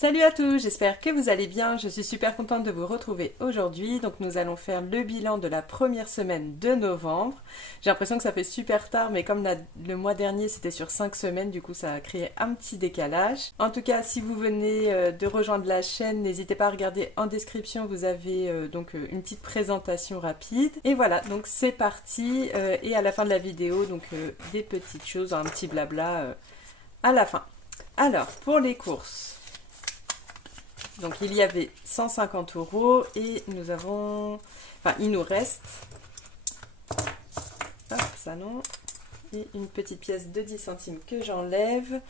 Salut à tous, j'espère que vous allez bien. Je suis super contente de vous retrouver aujourd'hui. Donc nous allons faire le bilan de la première semaine de novembre. J'ai l'impression que ça fait super tard, mais comme le mois dernier c'était sur 5 semaines, du coup ça a créé un petit décalage. En tout cas, si vous venez de rejoindre la chaîne, n'hésitez pas à regarder en description, vous avez donc une petite présentation rapide. Et voilà, donc c'est parti. Et à la fin de la vidéo, donc des petites choses, un petit blabla à la fin. Alors, pour les courses. Donc il y avait 150 € et nous avons... Enfin, il nous reste... Hop, ça non. Et une petite pièce de 10 centimes que j'enlève.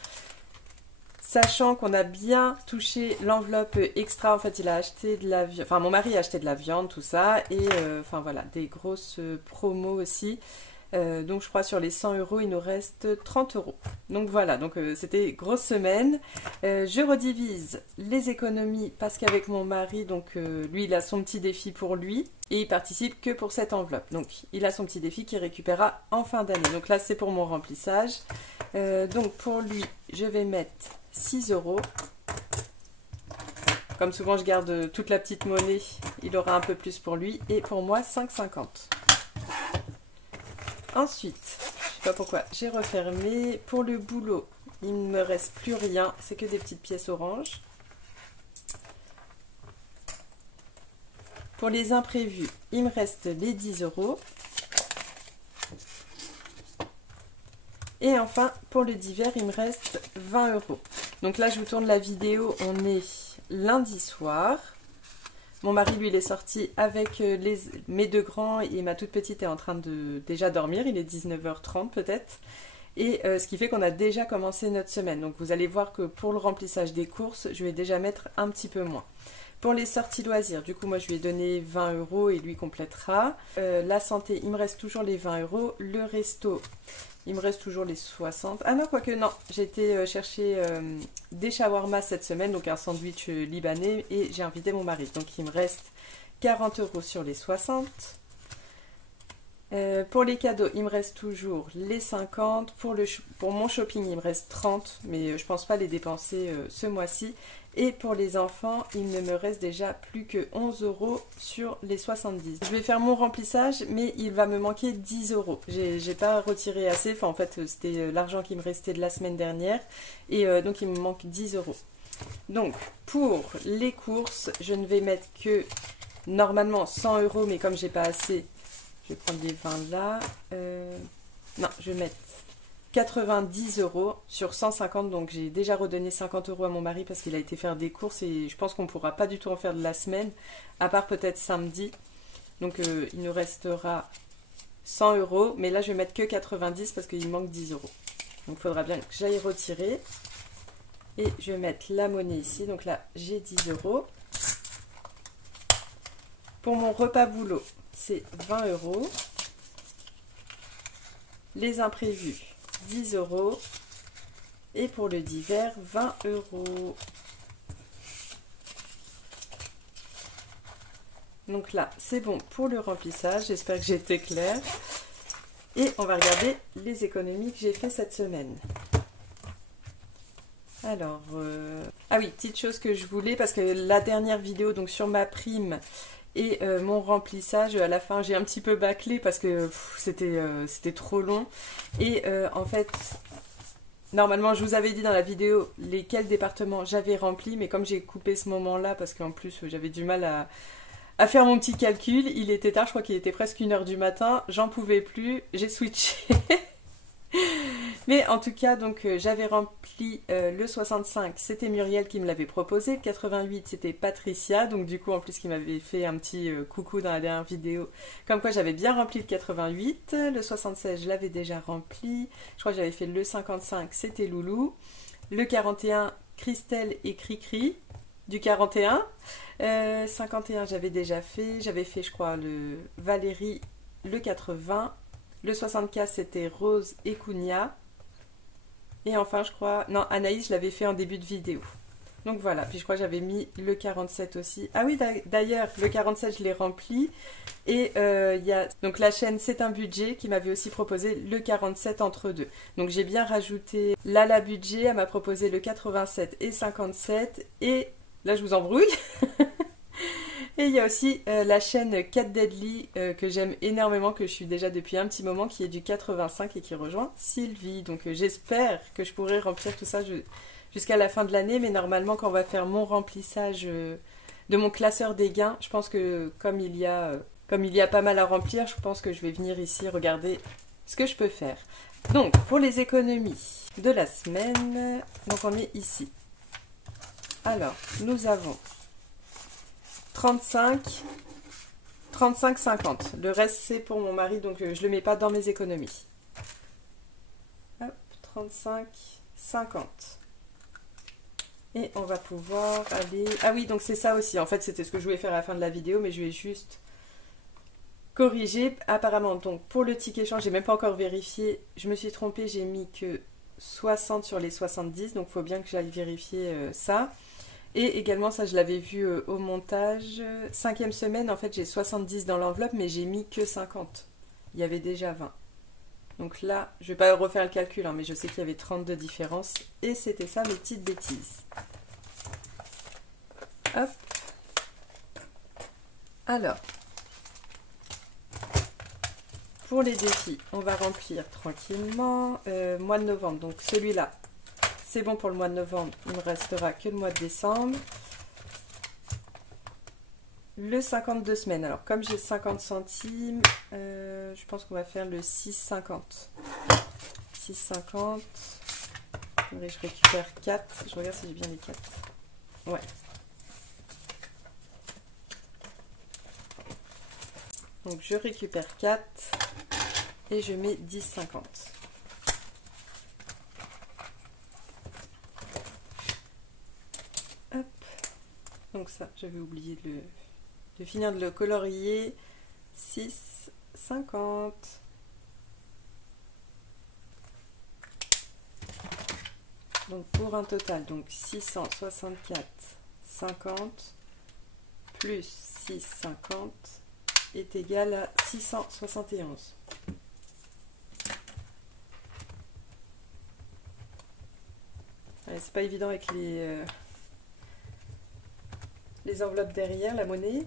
Sachant qu'on a bien touché l'enveloppe extra. En fait, il a acheté de la viande... Enfin, mon mari a acheté de la viande, tout ça. Et enfin voilà, des grosses promos aussi. Donc je crois sur les 100 €, il nous reste 30 €. Donc voilà, donc c'était grosse semaine. Je redivise les économies parce qu'avec mon mari, donc lui il a son petit défi pour lui et il participe que pour cette enveloppe. Donc il a son petit défi qu'il récupérera en fin d'année. Donc là c'est pour mon remplissage. Donc pour lui, je vais mettre 6 €. Comme souvent je garde toute la petite monnaie, il aura un peu plus pour lui. Et pour moi 5,50 €. Ensuite, je sais pas pourquoi, j'ai refermé. Pour le boulot, il ne me reste plus rien, c'est que des petites pièces oranges. Pour les imprévus, il me reste les 10 €. Et enfin, pour le divers, il me reste 20 €. Donc là, je vous tourne la vidéo, on est lundi soir. Mon mari, lui, il est sorti avec mes deux grands et ma toute petite est en train de déjà dormir. Il est 19h30 peut-être. Et ce qui fait qu'on a déjà commencé notre semaine. Donc vous allez voir que pour le remplissage des courses, je vais déjà mettre un petit peu moins. Pour les sorties loisirs, du coup, moi, je lui ai donné 20 € et lui complétera. La santé, il me reste toujours les 20 €. Le resto, il me reste toujours les 60. Ah non, quoique non, j'ai été chercher des shawarma cette semaine, donc un sandwich libanais, et j'ai invité mon mari. Donc il me reste 40 € sur les 60. Pour les cadeaux, il me reste toujours les 50. Pour mon shopping, il me reste 30, mais je pense pas les dépenser ce mois-ci. Et pour les enfants, il ne me reste déjà plus que 11 € sur les 70. Je vais faire mon remplissage, mais il va me manquer 10 €. J'ai pas retiré assez. Enfin, en fait, c'était l'argent qui me restait de la semaine dernière. Et donc, il me manque 10 €. Donc, pour les courses, je ne vais mettre que normalement 100 €, mais comme j'ai pas assez, je vais prendre les 20 là. Non, je vais mettre 90 € sur 150, donc j'ai déjà redonné 50 € à mon mari parce qu'il a été faire des courses et je pense qu'on ne pourra pas du tout en faire de la semaine, à part peut-être samedi. Donc il nous restera 100 €, mais là je vais mettre que 90 parce qu'il manque 10 €. Donc il faudra bien que j'aille retirer. Et je vais mettre la monnaie ici, donc là j'ai 10 €. Pour mon repas boulot, c'est 20 €. Les imprévus, 10 €. Et pour le divers, 20 €. Donc là, c'est bon pour le remplissage. J'espère que j'ai été claire. Et on va regarder les économies que j'ai fait cette semaine. Alors, ah oui, petite chose que je voulais, parce que la dernière vidéo, donc sur ma prime et mon remplissage, à la fin j'ai un petit peu bâclé parce que c'était trop long. Et en fait, normalement je vous avais dit dans la vidéo lesquels départements j'avais rempli, mais comme j'ai coupé ce moment-là, parce qu'en plus j'avais du mal à faire mon petit calcul, il était tard, je crois qu'il était presque 1h du matin, j'en pouvais plus, j'ai switché. Mais en tout cas, donc j'avais rempli le 65, c'était Muriel qui me l'avait proposé. Le 88, c'était Patricia, donc du coup en plus qui m'avait fait un petit coucou dans la dernière vidéo. Comme quoi j'avais bien rempli le 88. Le 76, je l'avais déjà rempli. Je crois que j'avais fait le 55, c'était Loulou. Le 41, Christelle et Cricri du 41. 51, j'avais déjà fait. J'avais fait, je crois, le Valérie, le 80. Le 64, c'était Rose et Kounia. Et enfin, je crois... Non, Anaïs, je l'avais fait en début de vidéo. Donc voilà, puis je crois que j'avais mis le 47 aussi. Ah oui, d'ailleurs, le 47, je l'ai rempli. Et il y a... Donc la chaîne C'est un budget qui m'avait aussi proposé le 47 entre deux. Donc j'ai bien rajouté Lala Budget, elle m'a proposé le 87 et 57. Et là, je vous embrouille. Et il y a aussi la chaîne Cat Deadly que j'aime énormément, que je suis déjà depuis un petit moment, qui est du 85 et qui rejoint Sylvie. Donc j'espère que je pourrai remplir tout ça jusqu'à la fin de l'année, mais normalement quand on va faire mon remplissage de mon classeur des gains, je pense que comme il y a pas mal à remplir, je pense que je vais venir ici regarder ce que je peux faire. Donc pour les économies de la semaine, donc on est ici. Alors nous avons 35, 35, 50. Le reste c'est pour mon mari, donc je le mets pas dans mes économies. Hop, 35, 50. Et on va pouvoir aller... Ah oui, donc c'est ça aussi. En fait, c'était ce que je voulais faire à la fin de la vidéo, mais je vais juste corriger. Apparemment, donc pour le ticket change, j'ai même pas encore vérifié. Je me suis trompée, j'ai mis que 60 sur les 70, donc il faut bien que j'aille vérifier ça. Et également, ça je l'avais vu au montage. 5e semaine, en fait, j'ai 70 dans l'enveloppe, mais j'ai mis que 50. Il y avait déjà 20. Donc là, je ne vais pas refaire le calcul, hein, mais je sais qu'il y avait 30 de différence. Et c'était ça, mes petites bêtises. Hop. Alors, pour les défis, on va remplir tranquillement. Mois de novembre, donc celui-là, c'est bon pour le mois de novembre. Il ne me restera que le mois de décembre. Le 52 semaines. Alors, comme j'ai 50 centimes, je pense qu'on va faire le 6,50. 6,50. Je récupère 4. Je regarde si j'ai bien les 4. Ouais. Donc, je récupère 4 et je mets 10,50. Hop. Donc ça, j'avais oublié de finir de le colorier. 6,50. Donc pour un total, donc 664,50 plus 6,50 est égal à 671. C'est pas évident avec les enveloppes derrière, la monnaie.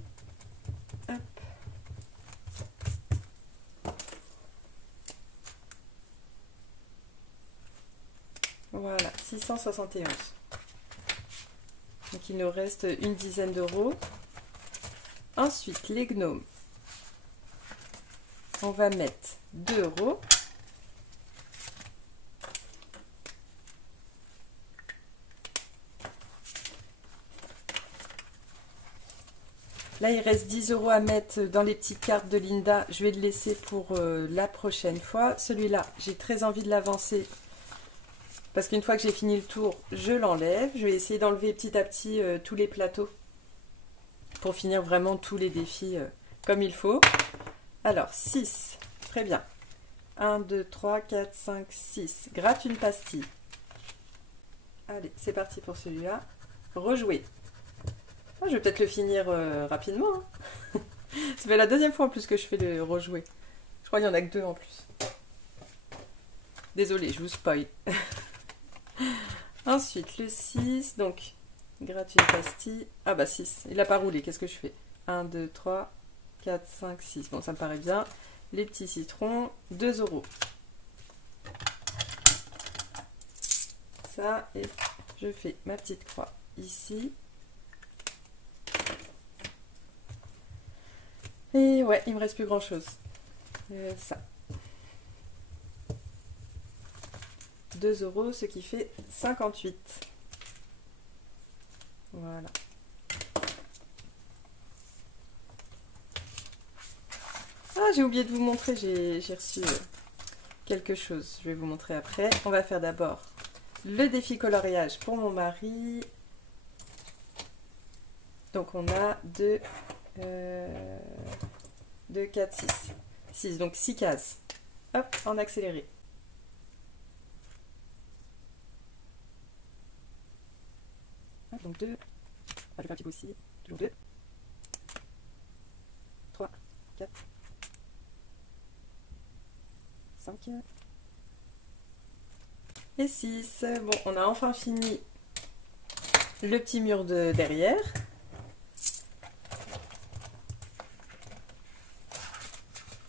Hop. Voilà, 671. Donc il nous reste une dizaine d'euros. Ensuite, les gnomes. On va mettre 2 euros. Là, il reste 10 euros à mettre dans les petites cartes de Linda. Je vais le laisser pour la prochaine fois. Celui-là, j'ai très envie de l'avancer. Parce qu'une fois que j'ai fini le tour, je l'enlève. Je vais essayer d'enlever petit à petit tous les plateaux. Pour finir vraiment tous les défis comme il faut. Alors, 6. Très bien. 1, 2, 3, 4, 5, 6. Gratte une pastille. Allez, c'est parti pour celui-là. Rejouer. Oh, je vais peut-être le finir rapidement. Hein. Ça fait la deuxième fois en plus que je fais le rejouer. Je crois qu'il y en a que 2 en plus. Désolée, je vous spoil. Ensuite, le 6. Donc, gratte une pastille. Ah bah 6. Il n'a pas roulé. Qu'est-ce que je fais? 1, 2, 3, 4, 5, 6. Bon, ça me paraît bien. Les petits citrons. 2 euros. Ça, et je fais ma petite croix ici. Et ouais, il me reste plus grand chose. Ça. 2 euros, ce qui fait 58. Voilà. Ah, j'ai oublié de vous montrer, j'ai reçu quelque chose. Je vais vous montrer après. On va faire d'abord le défi coloriage pour mon mari. Donc on a 2, 4, 6. 6, donc 6 cases. Hop, en accéléré. Donc 2. Je vais faire un petit coup aussi. Toujours 2. 3, 4, 5 et 6. Bon, on a enfin fini le petit mur de derrière.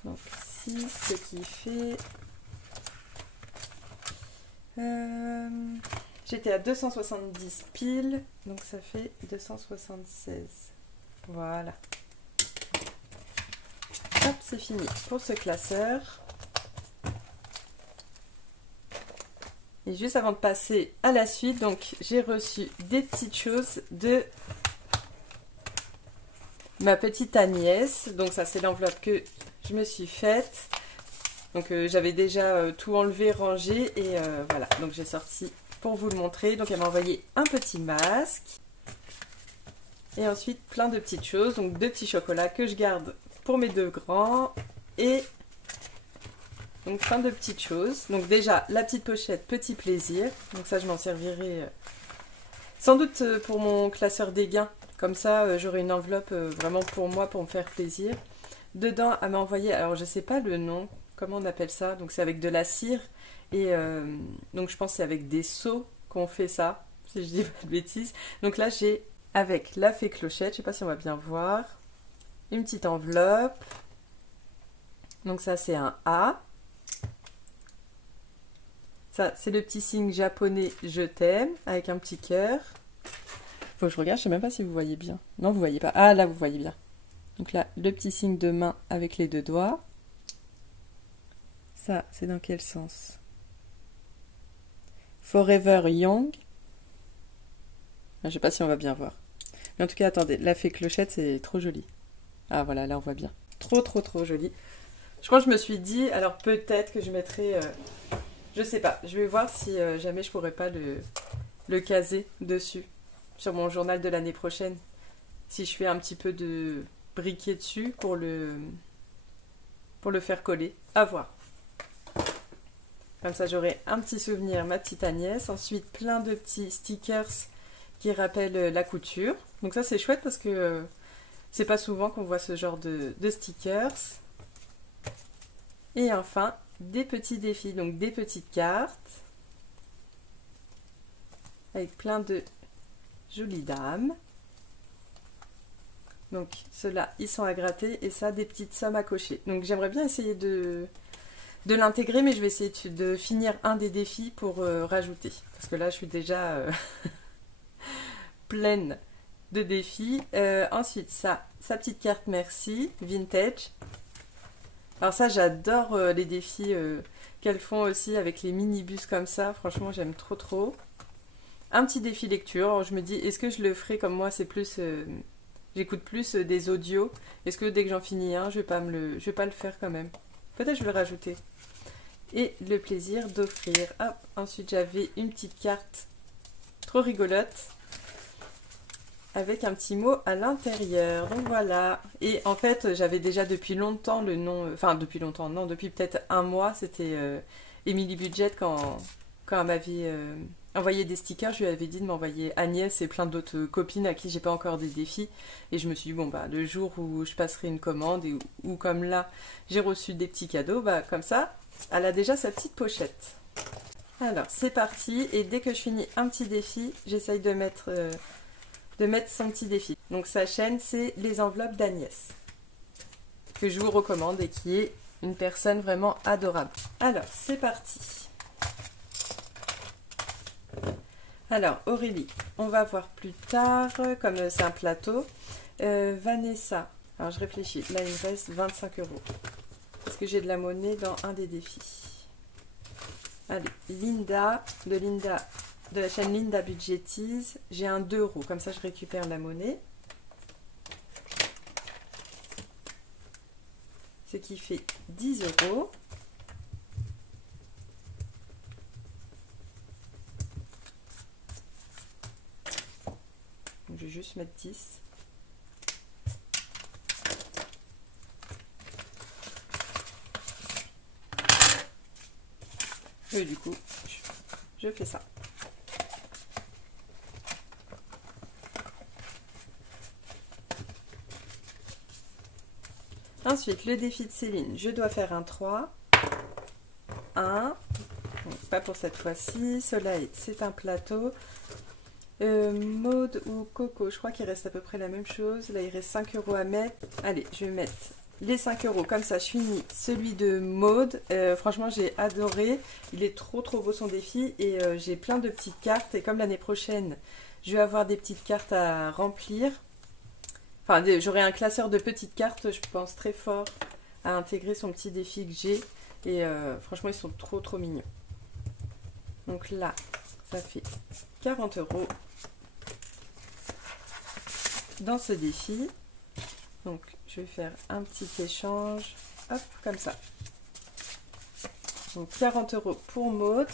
Donc 6, ce qui fait... J'étais à 270 piles, donc ça fait 276. Voilà. Hop, c'est fini pour ce classeur. Et juste avant de passer à la suite, donc j'ai reçu des petites choses de ma petite Agnès. Donc ça, c'est l'enveloppe que je me suis faite. Donc j'avais déjà tout enlevé, rangé et voilà. Donc j'ai sorti pour vous le montrer. Donc elle m'a envoyé un petit masque. Et ensuite plein de petites choses. Donc 2 petits chocolats que je garde pour mes 2 grands. Et donc plein de petites choses. Donc déjà la petite pochette Petit Plaisir. Donc ça je m'en servirai sans doute pour mon classeur des gains. Comme ça j'aurai une enveloppe vraiment pour moi, pour me faire plaisir. Dedans elle m'a envoyé, alors je sais pas le nom, comment on appelle ça. Donc c'est avec de la cire. Et donc je pense que c'est avec des seaux qu'on fait ça, si je dis pas de bêtises. Donc là j'ai avec la fée Clochette, je sais pas si on va bien voir. Une petite enveloppe. Donc ça c'est un A. Ça, c'est le petit signe japonais « Je t'aime » avec un petit cœur. Faut que je regarde, je sais même pas si vous voyez bien. Non, vous voyez pas. Ah, là, vous voyez bien. Donc là, le petit signe de main avec les 2 doigts. Ça, c'est dans quel sens? Forever Young. Je sais pas si on va bien voir. Mais en tout cas, attendez, la fée Clochette, c'est trop joli. Ah, voilà, là, on voit bien. Trop, trop, trop joli. Je crois que je me suis dit, alors peut-être que je mettrai... je sais pas, je vais voir si jamais je pourrais pas le caser dessus, sur mon journal de l'année prochaine. Si je fais un petit peu de briquet dessus pour le faire coller. À voir. Comme ça j'aurai un petit souvenir, ma petite Agnès. Ensuite plein de petits stickers qui rappellent la couture. Donc ça c'est chouette parce que c'est pas souvent qu'on voit ce genre de stickers. Et enfin des petits défis, donc des petites cartes avec plein de jolies dames. Donc ceux-là ils sont à gratter et ça des petites sommes à cocher. Donc j'aimerais bien essayer de l'intégrer, mais je vais essayer de finir un des défis pour rajouter, parce que là je suis déjà pleine de défis. Ensuite ça, sa petite carte merci, vintage. Alors ça j'adore les défis qu'elles font aussi avec les minibus comme ça, franchement j'aime trop trop. Un petit défi lecture. Alors, je me dis est-ce que je le ferai comme moi, c'est plus j'écoute plus des audios, est-ce que dès que j'en finis un je vais pas le faire quand même, peut-être je vais le rajouter. Et le plaisir d'offrir. Ah, ensuite j'avais une petite carte trop rigolote avec un petit mot à l'intérieur. Donc voilà. Et en fait j'avais déjà depuis longtemps le nom, enfin depuis longtemps, non, depuis peut-être un mois, c'était Emily Budget quand elle m'avait envoyé des stickers, je lui avais dit de m'envoyer Agnès et plein d'autres copines à qui j'ai pas encore des défis. Et je me suis dit bon bah le jour où je passerai une commande et où comme là j'ai reçu des petits cadeaux, bah comme ça elle a déjà sa petite pochette. Alors c'est parti, et dès que je finis un petit défi, j'essaye de mettre son petit défi. Donc sa chaîne c'est les enveloppes d'Agnès, que je vous recommande et qui est une personne vraiment adorable. Alors c'est parti. Alors Aurélie, on va voir plus tard, comme c'est un plateau. Vanessa, alors je réfléchis, là il me reste 25 €. Est-ce que j'ai de la monnaie dans un des défis? Allez, Linda, de la chaîne Linda Budgetise, j'ai un 2 €, comme ça je récupère la monnaie. Ce qui fait 10 €. Donc je vais juste mettre 10. Et du coup, je fais ça. Ensuite, le défi de Céline, je dois faire un 3. 1. Donc, pas pour cette fois-ci. Soleil, c'est un plateau. Maude ou Coco, je crois qu'il reste à peu près la même chose. Là, il reste 5 € à mettre. Allez, je vais mettre les 5 €. Comme ça, je finis celui de Maude. Franchement, j'ai adoré. Il est trop beau son défi. Et j'ai plein de petites cartes. Et comme l'année prochaine, je vais avoir des petites cartes à remplir. Enfin, j'aurai un classeur de petites cartes, je pense, très fort à intégrer son petit défi que j'ai. Et franchement, ils sont trop mignons. Donc là, ça fait 40 € dans ce défi. Donc, je vais faire un petit échange. Hop, comme ça. Donc, 40 € pour Maude.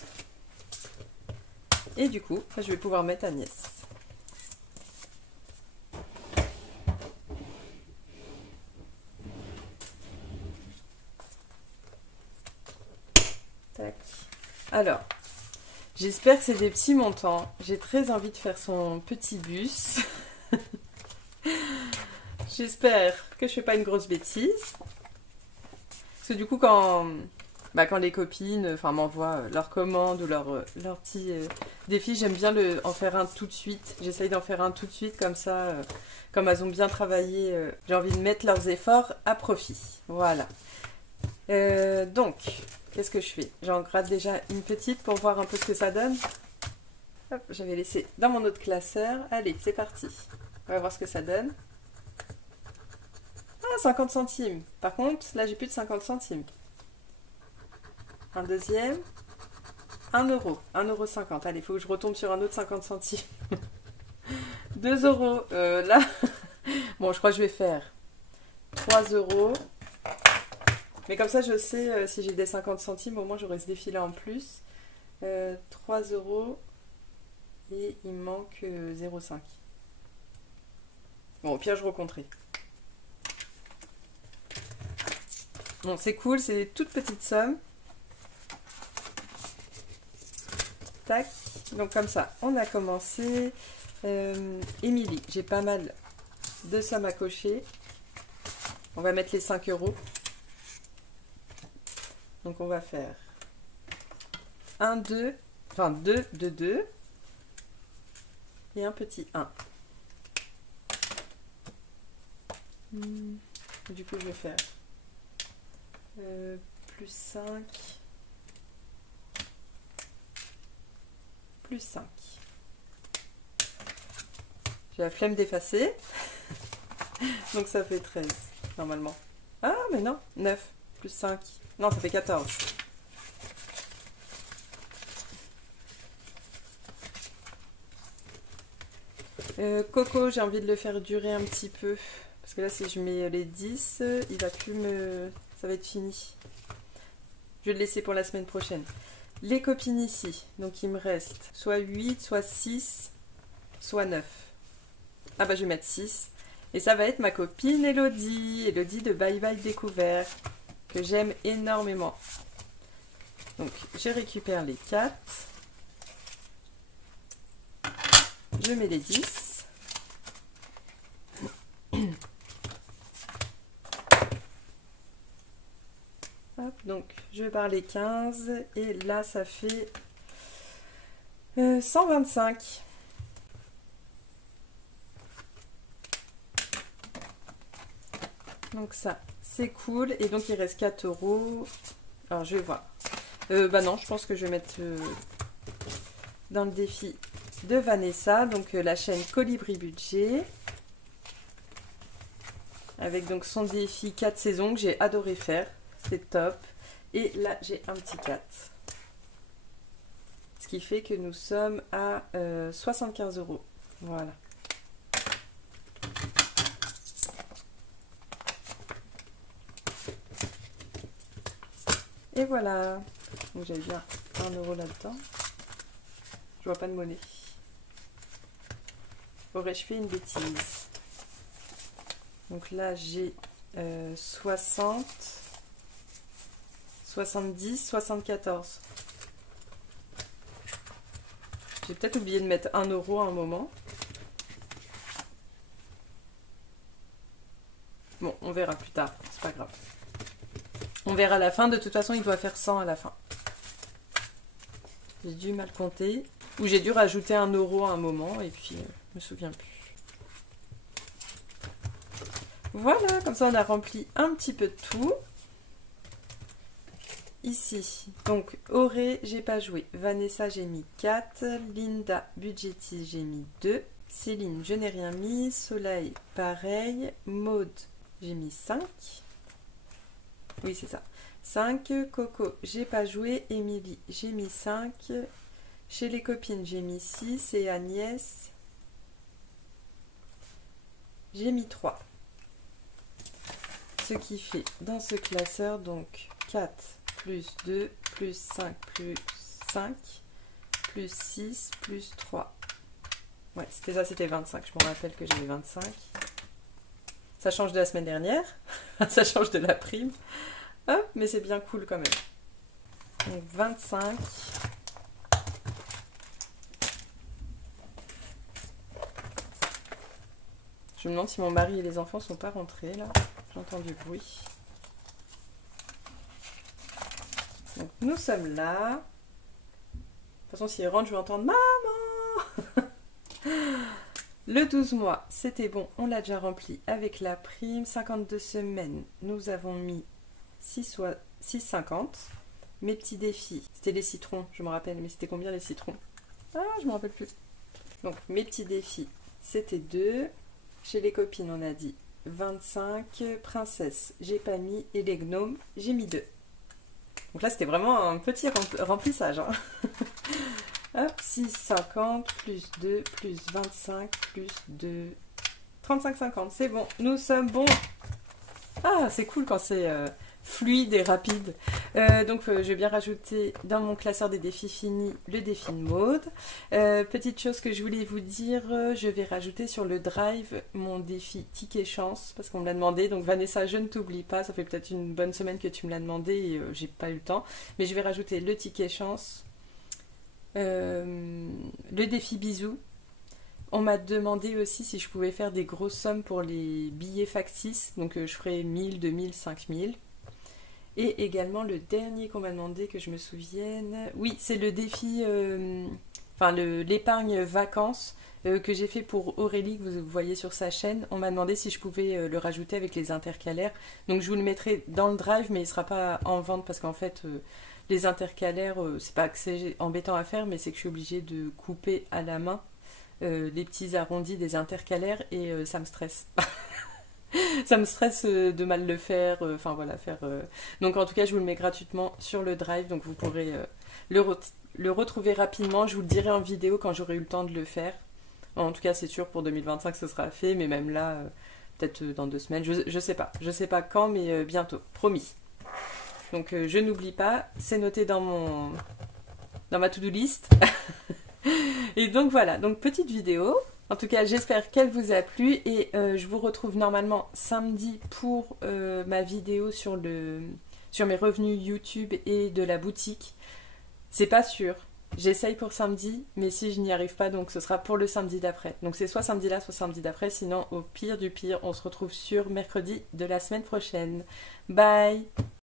Et du coup, je vais pouvoir mettre Agnès. Tac. Alors, j'espère que c'est des petits montants. J'ai très envie de faire son petit bus. J'espère que je fais pas une grosse bêtise. Parce que du coup, quand les copines m'envoient leurs commandes ou leurs petits défis, j'aime bien en faire un tout de suite. J'essaye d'en faire un tout de suite, comme ça, comme elles ont bien travaillé, j'ai envie de mettre leurs efforts à profit. Voilà. Donc, qu'est-ce que je fais? J'en gratte déjà une petite pour voir un peu ce que ça donne. Hop, j'avais laissé dans mon autre classeur. Allez, c'est parti. On va voir ce que ça donne. Ah, 50 centimes. Par contre, là, j'ai plus de 50 centimes. Un deuxième. 1 €. 1,50 €. Allez, il faut que je retombe sur un autre 50 centimes. 2 €. Là, bon, je crois que je vais faire 3 €. Mais comme ça, je sais, si j'ai des 50 centimes, au moins j'aurai ce défi-là en plus. 3 € et il me manque 0,5. Bon, au pire, je recompterai. Bon, c'est cool, c'est des toutes petites sommes. Tac. Donc comme ça, on a commencé. Émilie, j'ai pas mal de sommes à cocher. On va mettre les 5 €. Donc on va faire 1, 2, enfin 2, 2, 2 et un petit 1. Du coup je vais faire plus 5, plus 5. J'ai la flemme d'effacer, donc ça fait 13 normalement. Ah mais non, 9 plus 5. Non, ça fait 14. Coco, j'ai envie de le faire durer un petit peu. Parce que là, si je mets les 10, il va plus me... ça va être fini. Je vais le laisser pour la semaine prochaine. Les copines ici. Donc, il me reste soit 8, soit 6, soit 9. Ah bah, je vais mettre 6. Et ça va être ma copine Elodie. Elodie de Bye Bye Découvert. Que j'aime énormément. Donc, je récupère les 4. Je mets les 10. Hop, donc, je barre les 15. Et là, ça fait 125. Donc ça, c'est cool. Et donc, il reste 4 €. Alors, je vais voir. Bah non, je pense que je vais mettre dans le défi de Vanessa. Donc, la chaîne Colibri Budget. Avec donc son défi 4 saisons que j'ai adoré faire. C'est top. Et là, j'ai un petit 4. Ce qui fait que nous sommes à 75 €. Voilà. Et voilà. Donc j'avais bien 1 € là-dedans. Je vois pas de monnaie. Aurais-je fait une bêtise? Donc là, j'ai 60, 70, 74. J'ai peut-être oublié de mettre 1 € à un moment. Bon, on verra plus tard, c'est pas grave. On verra à la fin, de toute façon il doit faire 100 à la fin. J'ai dû mal compter, ou j'ai dû rajouter 1 euro à un moment, et puis je me souviens plus. Voilà, comme ça on a rempli un petit peu de tout. Ici, donc Auré, j'ai pas joué. Vanessa, j'ai mis 4. Linda, Budgetti, j'ai mis 2. Céline, je n'ai rien mis. Soleil, pareil. Maude, j'ai mis 5. Oui, c'est ça. 5. Coco, j'ai pas joué. Émilie, j'ai mis 5. Chez les copines, j'ai mis 6. Et Agnès, j'ai mis 3. Ce qui fait dans ce classeur, donc 4 plus 2, plus 5, plus 5, plus 6, plus 3. Ouais, c'était ça, c'était 25. Je me rappelle que j'avais 25. Ça change de la semaine dernière. Ça change de la prime. Hop, mais c'est bien cool quand même. Donc 25. Je me demande si mon mari et les enfants sont pas rentrés là. J'entends du bruit. Donc nous sommes là. De toute façon, s'ils rentrent, je vais entendre maman. Le 12 mois, c'était bon, on l'a déjà rempli avec la prime. 52 semaines, nous avons mis 6,50. Mes petits défis, c'était les citrons, je me rappelle, mais c'était combien les citrons? Ah, je me rappelle plus. Donc mes petits défis, c'était 2. Chez les copines, on a dit 25. Princesse, j'ai pas mis. Et les gnomes, j'ai mis 2. Donc là, c'était vraiment un petit remplissage. Hein. Hop, 6,50 plus 2 plus 25 plus 2. 35,50, c'est bon. Nous sommes bons. Ah, c'est cool quand c'est fluide et rapide. Donc, je vais bien rajouter dans mon classeur des défis finis le défi de Maude. Petite chose que je voulais vous dire, je vais rajouter sur le drive mon défi ticket chance parce qu'on me l'a demandé. Donc, Vanessa, je ne t'oublie pas. Ça fait peut-être une bonne semaine que tu me l'as demandé et j'ai pas eu le temps. Mais je vais rajouter le ticket chance, le défi bisous. On m'a demandé aussi si je pouvais faire des grosses sommes pour les billets factices. Donc, je ferai 1000, 2000, 5000. Et également le dernier qu'on m'a demandé que je me souvienne. Oui, c'est le défi, l'épargne vacances que j'ai fait pour Aurélie, que vous voyez sur sa chaîne. On m'a demandé si je pouvais le rajouter avec les intercalaires. Donc je vous le mettrai dans le drive, mais il ne sera pas en vente parce qu'en fait, les intercalaires, c'est pas que c'est embêtant à faire, mais c'est que je suis obligée de couper à la main les petits arrondis des intercalaires et ça me stresse. Ça me stresse de mal le faire, enfin voilà, faire... Donc en tout cas, je vous le mets gratuitement sur le drive, donc vous pourrez le retrouver rapidement. Je vous le dirai en vidéo quand j'aurai eu le temps de le faire. En tout cas, c'est sûr, pour 2025, ce sera fait, mais même là, peut-être dans 2 semaines, je sais pas. Je sais pas quand, mais bientôt, promis. Donc je n'oublie pas, c'est noté dans ma to-do list. Et donc voilà, donc petite vidéo. En tout cas, j'espère qu'elle vous a plu et je vous retrouve normalement samedi pour ma vidéo sur mes revenus YouTube et de la boutique. C'est pas sûr. J'essaye pour samedi, mais si je n'y arrive pas, donc ce sera pour le samedi d'après. Donc c'est soit samedi là, soit samedi d'après. Sinon, au pire du pire, on se retrouve sur mercredi de la semaine prochaine. Bye!